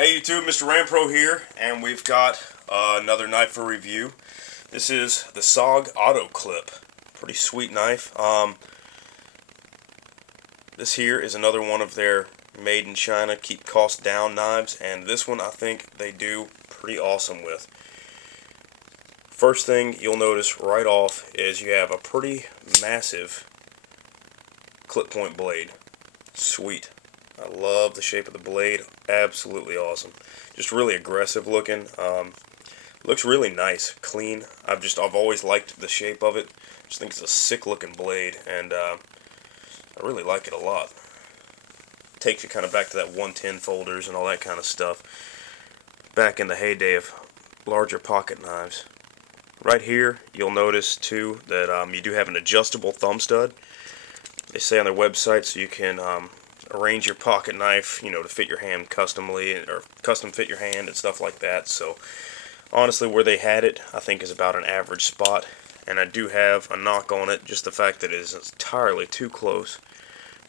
Hey YouTube, MrRampro here, and we've got another knife for review. This is the SOG Autoclip. Pretty sweet knife. This here is another one of their made in China, keep costs down knives, and this one I think they do pretty awesome with. First thing you'll notice right off is you have a pretty massive clip point blade. Sweet. I love the shape of the blade. Absolutely awesome. Just really aggressive looking. Looks really nice, clean. I've always liked the shape of it. Just think it's a sick looking blade, and I really like it a lot. Takes you kind of back to that 110 folders and all that kind of stuff. Back in the heyday of larger pocket knives. Right here, you'll notice too that you do have an adjustable thumb stud. They say on their website so you can arrange your pocket knife, to fit your hand customly, or custom fit your hand and stuff like that. So honestly, where they had it, I think is about an average spot, and I do have a knock on it, just the fact that it is entirely too close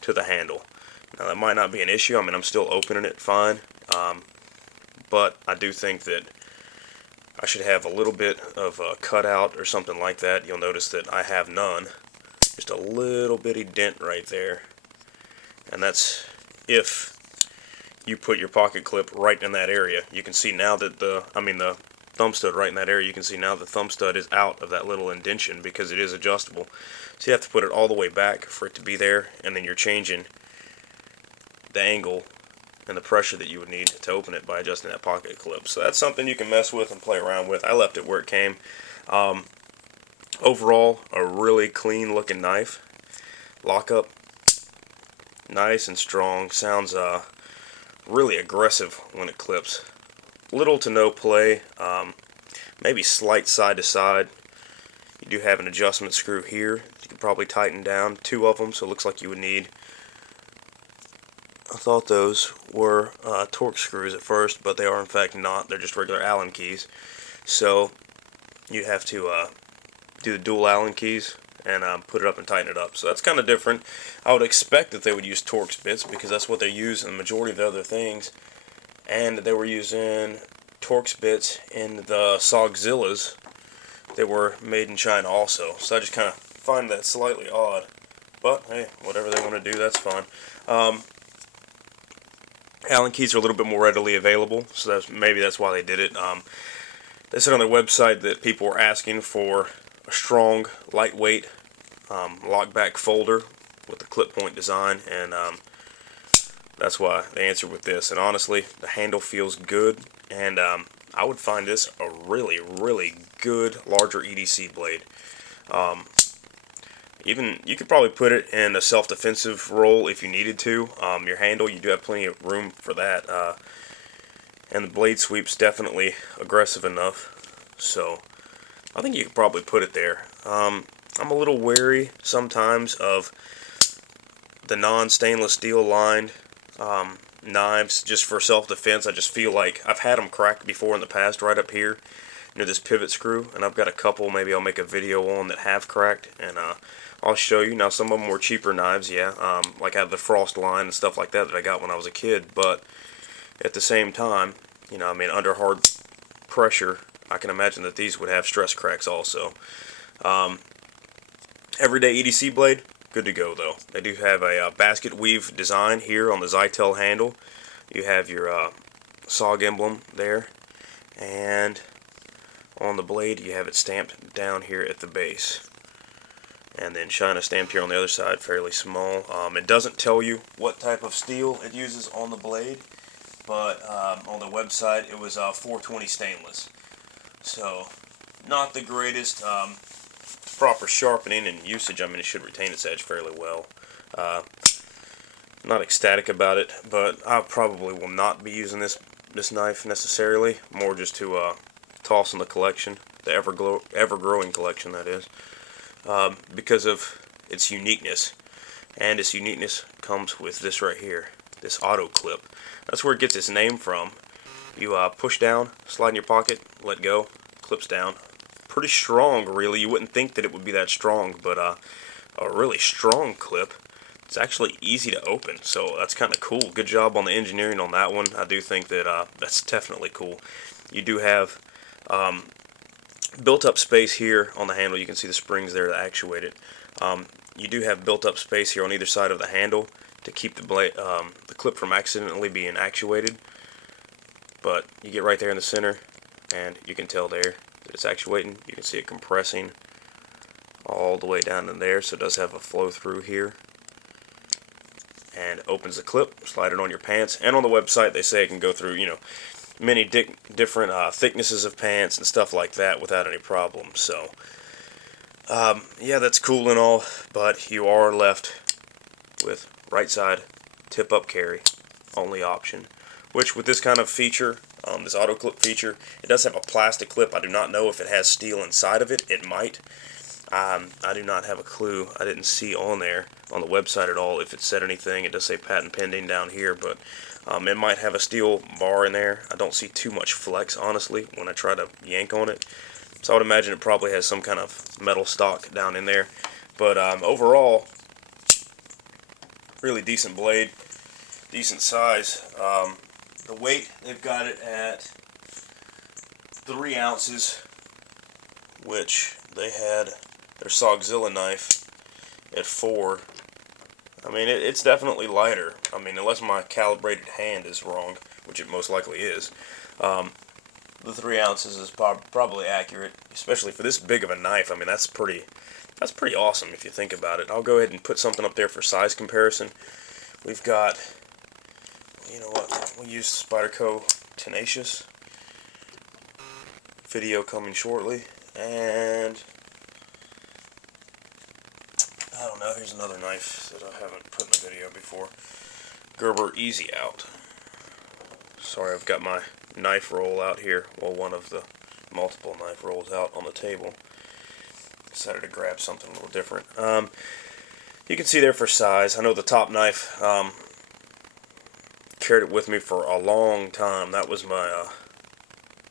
to the handle. Now that might not be an issue. I mean, I'm still opening it fine, but I do think that I should have a little bit of a cutout or something like that. You'll notice that I have none. Just a little bitty dent right there. And that's if you put your pocket clip right in that area. You can see now that the thumb stud right in that area, you can see now the thumb stud is out of that little indentation because it is adjustable. So you have to put it all the way back for it to be there, and then you're changing the angle and the pressure that you would need to open it by adjusting that pocket clip. So that's something you can mess with and play around with. I left it where it came. Overall, a really clean looking knife. Lockup, nice and strong. Sounds really aggressive when it clips. Little to no play, maybe slight side to side. You do have an adjustment screw here. You can probably tighten down 2 of them, so it looks like you would need. I thought those were Torx screws at first, but they are in fact not. They're just regular Allen keys. So you have to do the dual Allen keys and put it up and tighten it up. So that's kind of different. I would expect that they would use Torx bits because that's what they use in the majority of the other things. And they were using Torx bits in the Sogzillas that were made in China also. So I just kind of find that slightly odd. But hey, whatever they want to do, that's fine. Allen keys are a little bit more readily available, so maybe that's why they did it. They said on their website that people were asking for a strong, lightweight, lock-back folder with the clip point design, and that's why they answered with this. And honestly, the handle feels good, and I would find this a really, really good larger EDC blade. Even you could probably put it in a self-defensive role if you needed to. Your handle, you do have plenty of room for that, and the blade sweep's definitely aggressive enough. So I think you could probably put it there. I'm a little wary sometimes of the non-stainless steel lined knives just for self-defense. I just feel like I've had them cracked before in the past right up here near this pivot screw, and I've got a couple maybe I'll make a video on that have cracked, and I'll show you. Now some of them were cheaper knives, yeah, like I have the Frost line and stuff like that that I got when I was a kid, but at the same time, under hard pressure, I can imagine that these would have stress cracks also. Everyday EDC blade, good to go though. They do have a basket weave design here on the Zytel handle. You have your SOG emblem there, and on the blade you have it stamped down here at the base, and then China stamped here on the other side, fairly small. It doesn't tell you what type of steel it uses on the blade, but on the website it was 420 stainless. So not the greatest. Proper sharpening and usage, it should retain its edge fairly well. Not ecstatic about it, but I probably will not be using this knife necessarily. More just to toss in the collection, the ever-growing collection, that is, because of its uniqueness. And its uniqueness comes with this right here, this Autoclip. That's where it gets its name from. You push down, slide in your pocket, let go, clips down. Pretty strong, really. You wouldn't think that it would be that strong, but a really strong clip. it's actually easy to open, so that's kind of cool. Good job on the engineering on that one. I do think that that's definitely cool. You do have built-up space here on the handle. You can see the springs there to actuate it. You do have built-up space here on either side of the handle to keep the clip from accidentally being actuated. But you get right there in the center, and you can tell there that it's actuating. You can see it compressing all the way down in there, so it does have a flow through here. And opens the clip, slide it on your pants. And on the website they say it can go through, you know, many different thicknesses of pants and stuff like that without any problem. So yeah, that's cool and all, but you are left with right side tip up carry only option, which with this kind of feature, this Autoclip feature, it does have a plastic clip. I do not know if it has steel inside of it. It might. I do not have a clue. I didn't see on there on the website at all if it said anything. It does say patent pending down here, but it might have a steel bar in there. I don't see too much flex, honestly, when I try to yank on it. So I would imagine it probably has some kind of metal stock down in there. But overall, really decent blade, decent size. The weight, they've got it at 3 ounces, which they had their SOGzilla knife at 4. I mean, it's definitely lighter. I mean, unless my calibrated hand is wrong, which it most likely is. The 3 ounces is probably accurate, especially for this big of a knife. I mean, that's pretty awesome if you think about it. I'll go ahead and put something up there for size comparison. We've got, you know what, we used Spyderco Tenacious. Video coming shortly, and I don't know, here's another knife that I haven't put in a video before. Gerber Easy Out. Sorry, I've got my knife roll out here, well, one of the multiple knife rolls out on the table. Decided to grab something a little different. You can see there for size. I know the top knife, carried it with me for a long time. That was my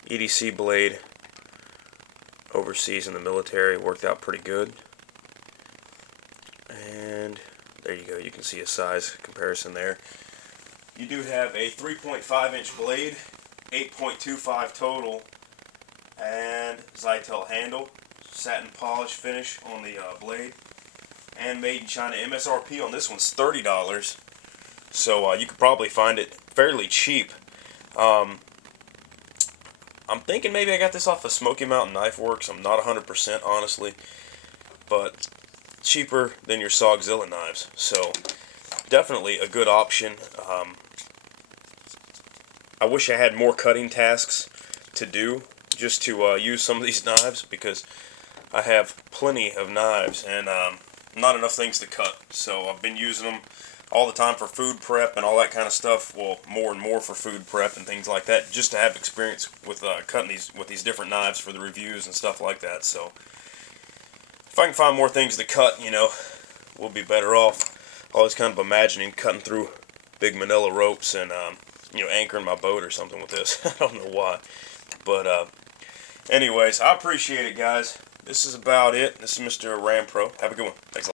EDC blade overseas in the military. Worked out pretty good. And there you go. You can see a size comparison there. You do have a 3.5-inch blade, 8.25 total, and Zytel handle, satin polish finish on the blade, and made in China. MSRP on this one's $30, so you could probably find it fairly cheap. I'm thinking maybe I got this off of Smoky Mountain Knife Works. I'm not 100% honestly, but cheaper than your SOGzilla knives, so definitely a good option. I wish I had more cutting tasks to do just to use some of these knives, because I have plenty of knives and not enough things to cut. So I've been using them all the time for food prep and all that kind of stuff. Well, more and more for food prep and things like that, just to have experience with cutting these different knives for the reviews and stuff like that. So if I can find more things to cut, you know, we'll be better off. Always kind of imagining cutting through big manila ropes and you know, anchoring my boat or something with this. I don't know why, but anyways, I appreciate it, guys. This is about it. This is MrRampro. Have a good one. Thanks a lot.